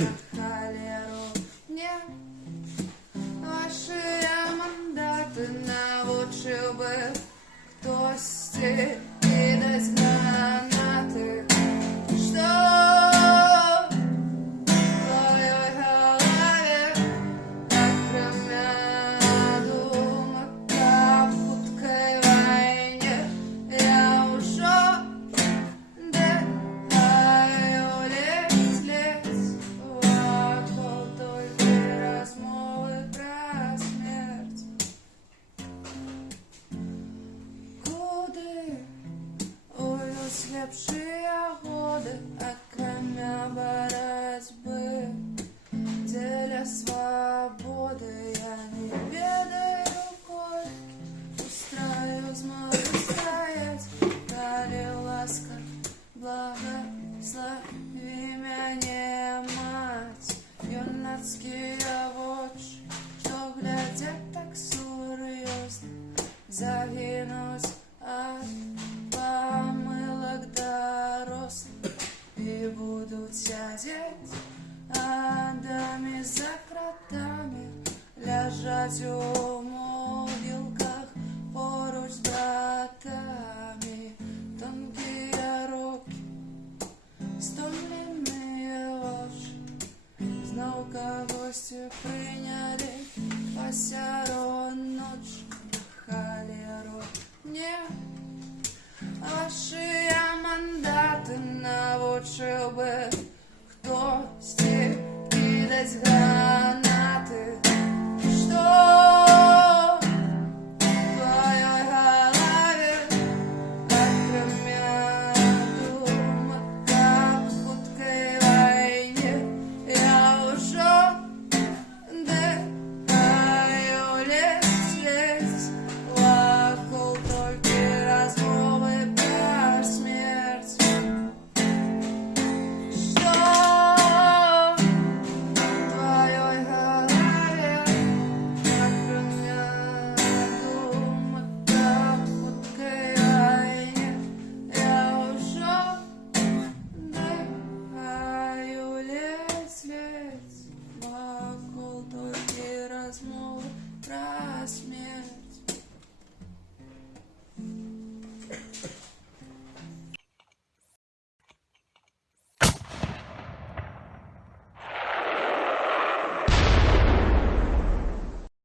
на холеру мне ваши мандаты навучив би хтось і десь гранати, що в твоей голове окромя думок о хуткой войне. Я уже дыхаю ледь вокруг только размовы про смерть. Куди уйдуть слепшие годы, окромя борьбы для свободы? Я не ведаю, коль устраю змогу стоять, коли ласка благослови меня, мать. Юнацкие очи, что глядят так серьезно, загинуть от помилок дорослых и будут сидеть годами за кратами, лежать у могилках поруч з братами. Тонкие руки, стомленные очи, знов когось прийняли по